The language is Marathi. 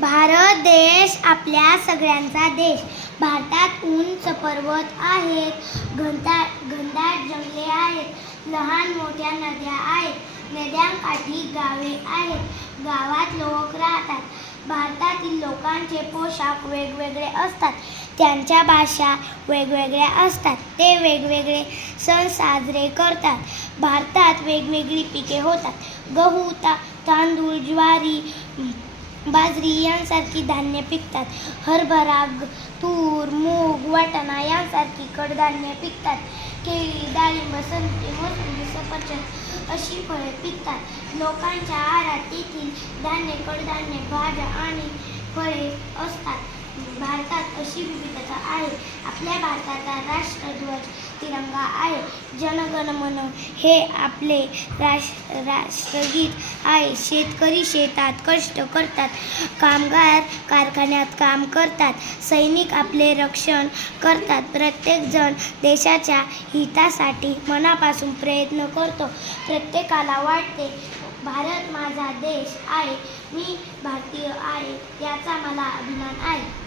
भारत देश आपल्या सगळ्यांचा देश. भारतात उंच पर्वत आहेत. घनदाट घनदाट जंगले आहेत. लहान मोठ्या नद्या आहेत. नद्यांकाठी गावे आहेत. गावात लोक राहतात. भारतातील लोकांचे पोशाख वेगवेगळे असतात. त्यांच्या भाषा वेगवेगळ्या असतात. ते वेगवेगळे सण साजरे करतात. भारतात वेगवेगळी पिके होतात. गहू ता तांदूळ ज्वारी बाजरी यांसारखी धान्य पिकतात. हरभरा तूर मूग वाटाणा यांसारखी कडधान्य पिकतात. केळी डाळिंब संत्री मोसंबी सफरचंद अशी फळे पिकतात. लोकांच्या आहारात तेथील धान्य कडधान्य भाज्या आणि फळे असतात. भारतात अशी विविधता आहे. आपल्या भारताचा राष्ट्र तिरंगा आहे. जनगण मन हे आपले राष्ट्र राष्ट्रगीत आहे. शेतकरी शेतात कष्ट करतात. कामगार कारखान्यात काम करतात. सैनिक आपले रक्षण करतात. प्रत्येकजण देशाच्या हितासाठी मनापासून प्रयत्न करतो. प्रत्येकाला वाटते भारत माझा देश आहे. मी भारतीय आहे. याचा मला अभिमान आहे.